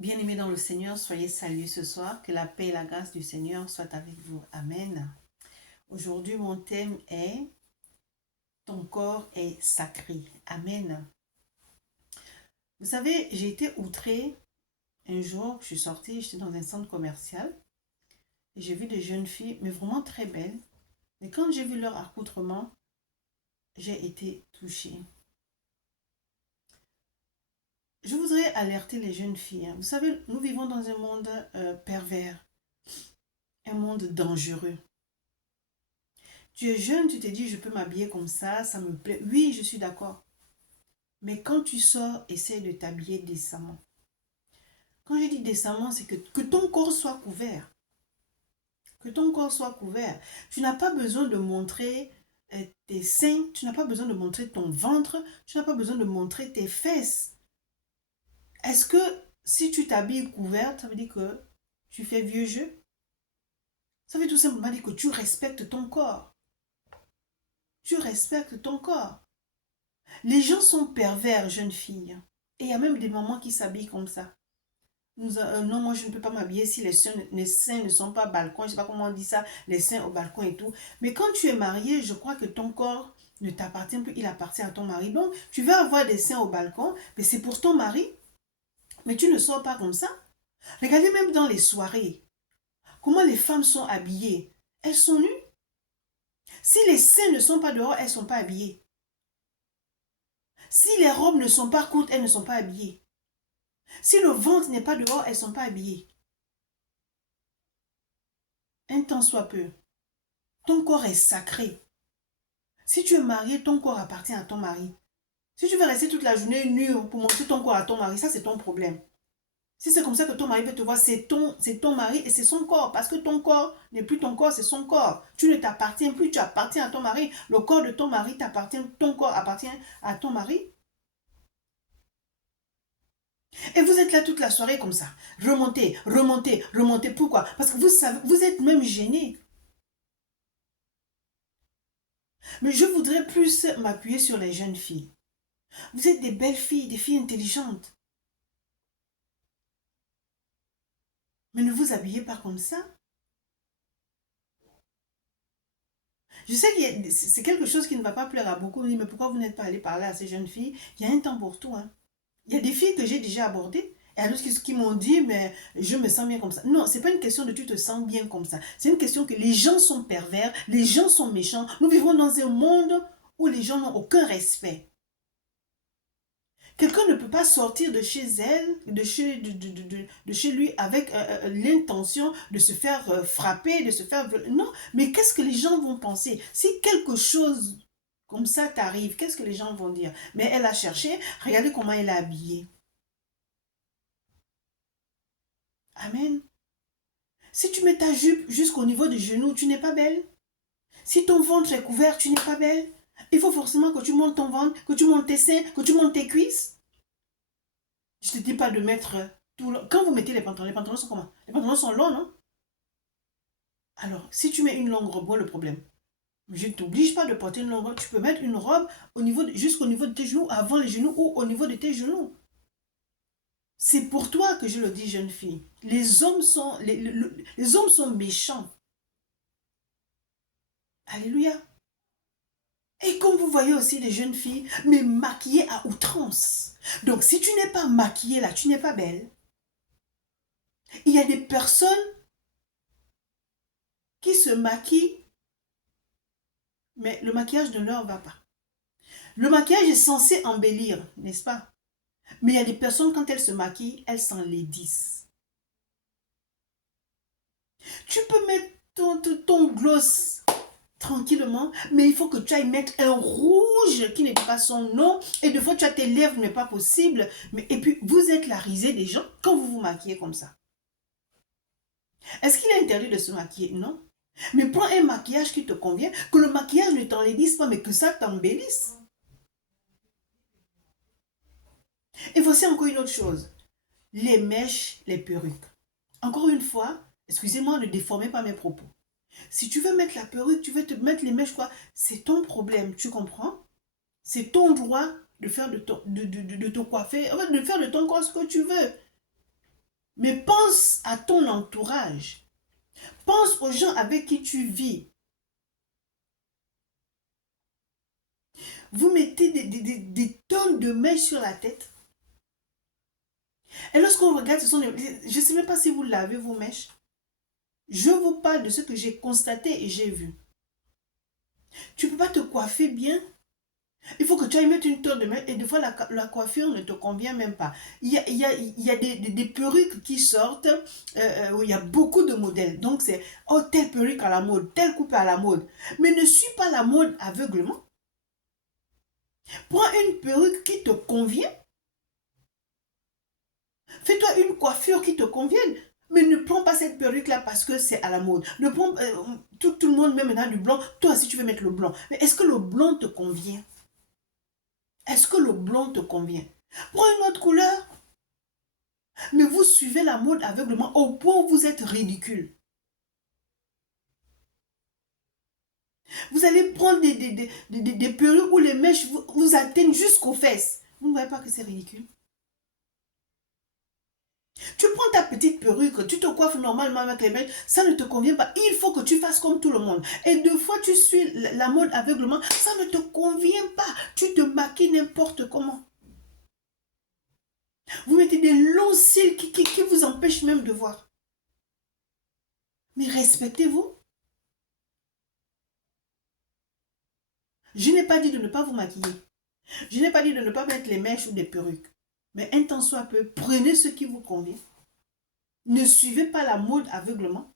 Bien-aimés dans le Seigneur, soyez salués ce soir. Que la paix et la grâce du Seigneur soient avec vous. Amen. Aujourd'hui, mon thème est ton corps est sacré. Amen. Vous savez, j'ai été outrée un jour. Je suis sortie, j'étais dans un centre commercial et j'ai vu des jeunes filles, mais vraiment très belles. Mais quand j'ai vu leur accoutrement, j'ai été touchée. Je voudrais alerter les jeunes filles. Vous savez, nous vivons dans un monde pervers, un monde dangereux. Tu es jeune, tu te dis, je peux m'habiller comme ça me plaît. Oui, je suis d'accord. Mais quand tu sors, essaie de t'habiller décemment. Quand je dis décemment, c'est que ton corps soit couvert. Que ton corps soit couvert. Tu n'as pas besoin de montrer tes seins, tu n'as pas besoin de montrer ton ventre, tu n'as pas besoin de montrer tes fesses. Est-ce que si tu t'habilles couverte, ça veut dire que tu fais vieux jeu? Ça veut tout simplement dire que tu respectes ton corps. Tu respectes ton corps. Les gens sont pervers, jeunes filles. Et il y a même des mamans qui s'habillent comme ça. Non, moi je ne peux pas m'habiller si les seins ne sont pas balcon. Je ne sais pas comment on dit ça, les seins au balcon et tout. Mais quand tu es marié, je crois que ton corps ne t'appartient plus, il appartient à ton mari. Donc, tu veux avoir des seins au balcon, mais c'est pour ton mari. Mais tu ne sors pas comme ça. Regardez même dans les soirées, comment les femmes sont habillées. Elles sont nues. Si les seins ne sont pas dehors, elles ne sont pas habillées. Si les robes ne sont pas courtes, elles ne sont pas habillées. Si le ventre n'est pas dehors, elles ne sont pas habillées. Un temps soit peu. Ton corps est sacré. Si tu es marié, ton corps appartient à ton mari. Si tu veux rester toute la journée nu pour montrer ton corps à ton mari, ça c'est ton problème. Si c'est comme ça que ton mari veut te voir, c'est ton mari et c'est son corps. Parce que ton corps n'est plus ton corps, c'est son corps. Tu ne t'appartiens plus, tu appartiens à ton mari. Le corps de ton mari t'appartient, ton corps appartient à ton mari. Et vous êtes là toute la soirée comme ça. Remontez, remontez, remontez. Pourquoi? Parce que vous savez, vous êtes même gêné. Mais je voudrais plus m'appuyer sur les jeunes filles. Vous êtes des belles filles, des filles intelligentes. Mais ne vous habillez pas comme ça. Je sais que c'est quelque chose qui ne va pas plaire à beaucoup. On dit, mais pourquoi vous n'êtes pas allé parler à ces jeunes filles? Il y a un temps pour tout. Hein. Il y a des filles que j'ai déjà abordées. Et d'autres qui m'ont dit, mais je me sens bien comme ça. Non, c'est pas une question de tu te sens bien comme ça. C'est une question que les gens sont pervers, les gens sont méchants. Nous vivons dans un monde où les gens n'ont aucun respect. Quelqu'un ne peut pas sortir de chez elle, de chez lui avec l'intention de se faire frapper, de se faire... Non, mais qu'est-ce que les gens vont penser? Si quelque chose comme ça t'arrive, qu'est-ce que les gens vont dire? Mais elle a cherché, regardez comment elle est habillée. Amen. Si tu mets ta jupe jusqu'au niveau du genou, tu n'es pas belle. Si ton ventre est couvert, tu n'es pas belle. Il faut forcément que tu montes ton ventre, que tu montes tes seins, que tu montes tes cuisses. Je ne te dis pas de mettre tout... Quand vous mettez les pantalons sont comment? Les pantalons sont longs, non? Alors, si tu mets une longue robe, où est le problème? Je ne t'oblige pas de porter une longue robe. Tu peux mettre une robe jusqu'au niveau de tes genoux, avant les genoux ou au niveau de tes genoux. C'est pour toi que je le dis, jeune fille. Les hommes sont méchants. Alléluia. Et comme vous voyez aussi les jeunes filles, mais maquillées à outrance. Donc, si tu n'es pas maquillée là, tu n'es pas belle. Il y a des personnes qui se maquillent, mais le maquillage ne leur va pas. Le maquillage est censé embellir, n'est-ce pas? Mais il y a des personnes, quand elles se maquillent, elles s'enlaidissent. Tu peux mettre ton gloss tranquillement, mais il faut que tu ailles mettre un rouge qui n'est pas son nom. Et des fois, tu as tes lèvres, mais pas possible. Et puis, vous êtes la risée des gens quand vous vous maquillez comme ça. Est-ce qu'il est interdit de se maquiller? Non. Mais prends un maquillage qui te convient, que le maquillage ne t'enlaidisse pas, mais que ça t'embellisse. Et voici encore une autre chose. Les mèches, les perruques. Encore une fois, excusez-moi de déformer pas mes propos. Si tu veux mettre la perruque, tu veux te mettre les mèches, quoi, c'est ton problème, tu comprends? C'est ton droit de faire de te coiffer, de faire de ton corps ce que tu veux. Mais pense à ton entourage. Pense aux gens avec qui tu vis. Vous mettez des tonnes de mèches sur la tête. Et lorsqu'on regarde, je ne sais même pas si vous lavez vos mèches. Je vous parle de ce que j'ai constaté et j'ai vu. Tu ne peux pas te coiffer bien. Il faut que tu ailles mettre une tonne de mèches et des fois la coiffure ne te convient même pas. Il y a des perruques qui sortent où il y a beaucoup de modèles. Donc c'est, oh, telle perruque à la mode, telle coupe à la mode. Mais ne suis pas la mode aveuglement. Prends une perruque qui te convient. Fais-toi une coiffure qui te convienne. Mais ne prends pas cette perruque-là parce que c'est à la mode. Ne prends, tout le monde met maintenant du blanc. Toi, si tu veux mettre le blanc. Mais est-ce que le blanc te convient? Est-ce que le blanc te convient? Prends une autre couleur. Mais vous suivez la mode aveuglement au point où vous êtes ridicule. Vous allez prendre des perruques où les mèches vous atteignent jusqu'aux fesses. Vous ne voyez pas que c'est ridicule? Tu prends ta petite perruque, tu te coiffes normalement avec les mèches, ça ne te convient pas. Il faut que tu fasses comme tout le monde. Et deux fois, tu suis la mode aveuglement, ça ne te convient pas. Tu te maquilles n'importe comment. Vous mettez des longs cils qui vous empêchent même de voir. Mais respectez-vous. Je n'ai pas dit de ne pas vous maquiller. Je n'ai pas dit de ne pas mettre les mèches ou des perruques. Mais un temps soit peu, prenez ce qui vous convient. Ne suivez pas la mode aveuglement.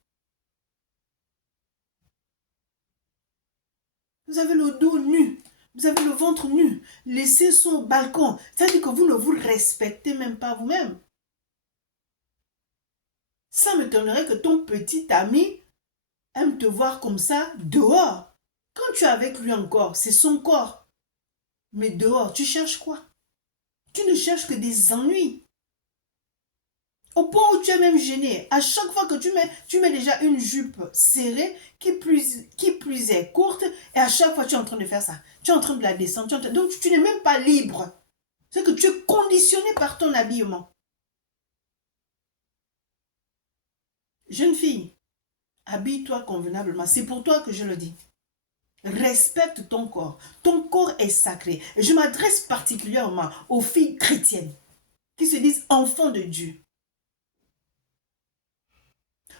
Vous avez le dos nu. Vous avez le ventre nu. Laissez son balcon. Ça veut dire que vous ne vous respectez même pas vous-même. Ça m'étonnerait que ton petit ami aime te voir comme ça dehors. Quand tu es avec lui encore, c'est son corps. Mais dehors, tu cherches quoi? Tu ne cherches que des ennuis. Au point où tu es même gêné. À chaque fois que tu mets déjà une jupe serrée, qui plus est courte, et à chaque fois tu es en train de faire ça. Tu es en train de la descendre. Donc tu n'es même pas libre. C'est que tu es conditionné par ton habillement. Jeune fille, habille-toi convenablement. C'est pour toi que je le dis. Respecte ton corps. Ton corps est sacré. Et je m'adresse particulièrement aux filles chrétiennes qui se disent enfants de Dieu.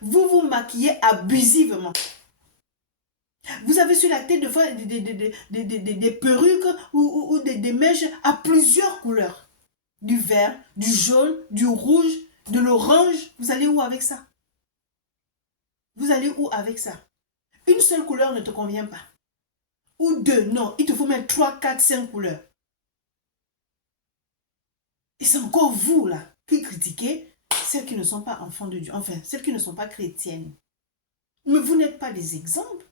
Vous vous maquillez abusivement. Vous avez sur la tête de fois des perruques ou des mèches à plusieurs couleurs. Du vert, du jaune, du rouge, de l'orange. Vous allez où avec ça? Vous allez où avec ça? Une seule couleur ne te convient pas. Ou deux, non. Il te faut mettre 3, 4, 5 couleurs. Et c'est encore vous, là, qui critiquez celles qui ne sont pas enfants de Dieu. Enfin, celles qui ne sont pas chrétiennes. Mais vous n'êtes pas des exemples.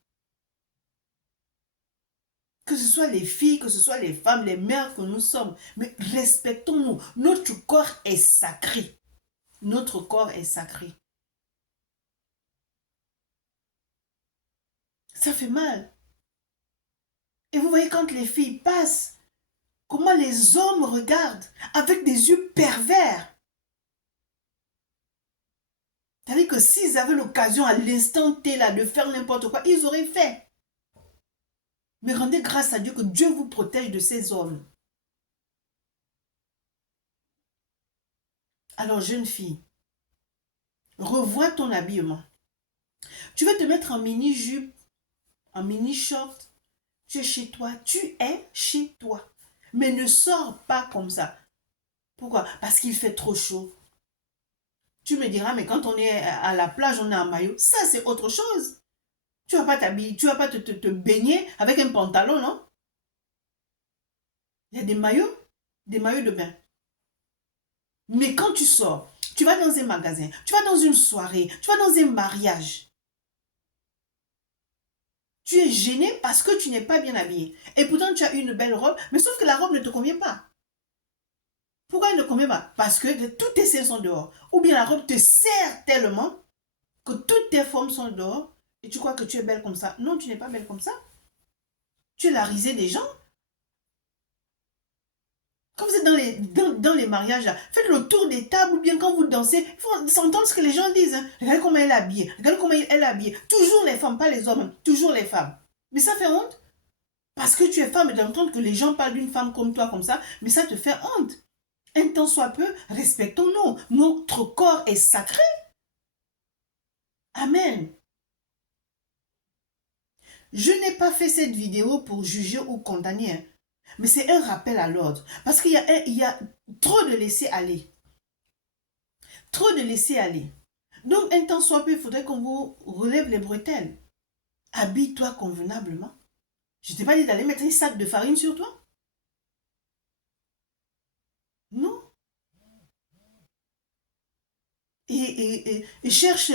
Que ce soit les filles, que ce soit les femmes, les mères que nous sommes. Mais respectons-nous. Notre corps est sacré. Notre corps est sacré. Ça fait mal. Et vous voyez quand les filles passent, comment les hommes regardent avec des yeux pervers. C'est-à-dire que s'ils avaient l'occasion à l'instant T là de faire n'importe quoi, ils auraient fait. Mais rendez grâce à Dieu que Dieu vous protège de ces hommes. Alors jeune fille, revois ton habillement. Tu vas te mettre en mini-jupe, en mini-short. Tu es chez toi, tu es chez toi. Mais ne sors pas comme ça. Pourquoi? Parce qu'il fait trop chaud. Tu me diras, mais quand on est à la plage, on est en maillot. Ça, c'est autre chose. Tu ne vas pas t'habiller, tu ne vas pas te baigner avec un pantalon, non? Il y a des maillots de bain. Mais quand tu sors, tu vas dans un magasin, tu vas dans une soirée, tu vas dans un mariage. Tu es gêné parce que tu n'es pas bien habillé. Et pourtant, tu as une belle robe, mais sauf que la robe ne te convient pas. Pourquoi elle ne convient pas? Parce que toutes tes seins sont dehors. Ou bien la robe te sert tellement que toutes tes formes sont dehors et tu crois que tu es belle comme ça. Non, tu n'es pas belle comme ça. Tu es la risée des gens. Quand vous êtes dans les mariages, là, faites le tour des tables ou bien quand vous dansez, il faut s'entendre ce que les gens disent. Hein. Regardez comment elle est habillée. Regardez comment elle est habillée. Toujours les femmes, pas les hommes. Toujours les femmes. Mais ça fait honte. Parce que tu es femme et d'entendre que les gens parlent d'une femme comme toi, comme ça, mais ça te fait honte. Un temps soit peu, respectons-nous. Notre corps est sacré. Amen. Je n'ai pas fait cette vidéo pour juger ou condamner, hein, mais c'est un rappel à l'ordre. Parce qu'il y a trop de laisser aller. Trop de laisser aller. Donc, un temps soit peu, il faudrait qu'on vous relève les bretelles. Habille-toi convenablement. Je ne t'ai pas dit d'aller mettre un sac de farine sur toi. Non. Et cherche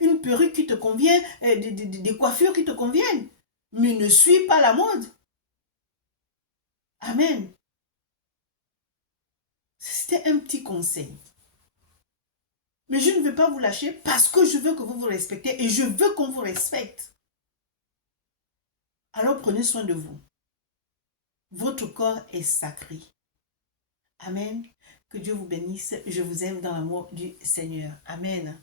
une perruque qui te convient, des coiffures qui te conviennent. Mais ne suis pas la mode. Amen. C'était un petit conseil. Mais je ne veux pas vous lâcher parce que je veux que vous vous respectez et je veux qu'on vous respecte. Alors prenez soin de vous. Votre corps est sacré. Amen. Que Dieu vous bénisse. Je vous aime dans l'amour du Seigneur. Amen.